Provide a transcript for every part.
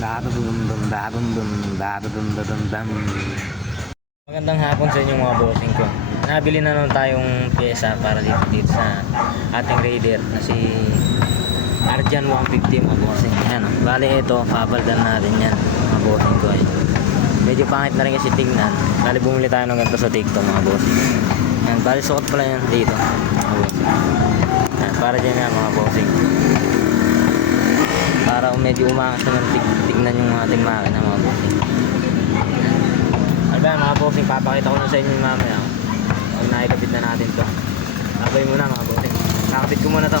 da dum dum da dum dum da dum dum dum nabili na naman tayong pyesa para dito dito sa ating raider na si Arjan 150 mga bossing. Ayan, oh. bali ito, papaldan natin yan mga bossing ko ay. Medyo pangit na rin kasi tingnan. Bali bumili tayo ng ganito sa TikTok mga bossing. Ayan, bali sukat pala yan dito mga bossing. Ayan, para dyan yan mga bossing. Para medyo umangas naman tig tignan yung ating makina mga bossing. Ano ba yan, mga bossing, papakita ko na sa inyo mamaya. Pag nakikabit na natin to. Abay muna mga bossing. Nakakabit ko muna to.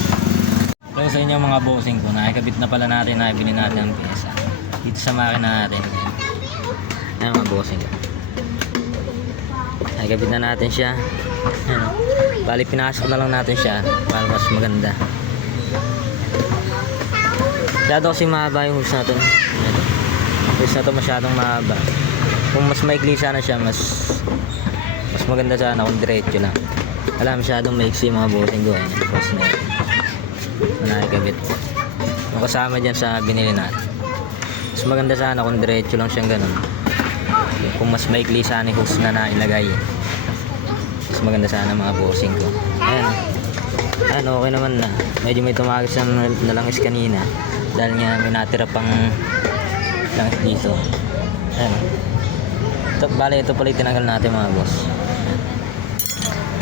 So sa inyo mga bossing ko, nakikabit na pala natin, nakibili natin ang pyesa. Dito sa makina natin. Ayan mga bossing ko. Nakikabit na natin siya. Ayan. Bali, pinasok na lang natin siya para mas maganda. Masyado kasi mahaba yung hose na to. Hose na to masyadong mahaba. Kung mas maikli sana siya, mas mas maganda sana kung diretso lang. Wala masyadong maiksi mga bossing ko. Ayan, hose na yun. Nakikabit. Yung kasama dyan sa binili natin. Mas maganda sana kung diretso lang siyang ganun. Kung mas maikli sana yung hose na nailagay. Mas maganda sana mga bossing ko. Ayan. Ayan, okay naman na. Medyo may tumagos na nalangis kanina. Dahil nga may natira pang langis dito. Ayan. Ito, bali, ito pala tinanggal natin mga boss.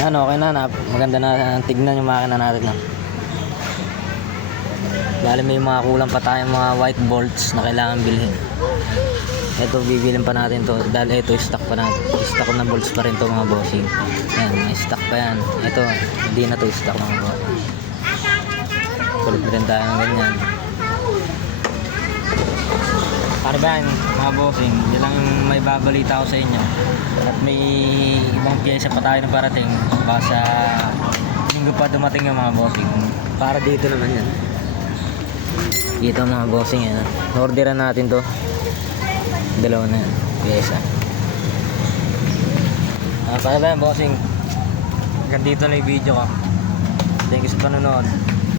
Ayan, okay na. na maganda na tignan yung makina natin na. Bali may mga kulang pa tayong mga white bolts na kailangan bilhin. Ito bibilin pa natin to dahil ito stock pa natin. Stock na bolts pa rin to mga bossing. Ayan, may stock pa yan. Ito, hindi na to stock mga bossing. Kulit rin tayo ng ganyan. Yan, mga bossing, yun lang yung may babalita ko sa inyo. At may ibang pyesa pa tayo na parating. Baka sa linggo pa dumating yung mga bossing. Para dito naman yan. Dito mga bossing yan. Orderan natin to. Dalawa na yan. Pyesa. Ah, para ba yan bossing? Hanggang dito na yung video ko. Thank you sa panonood.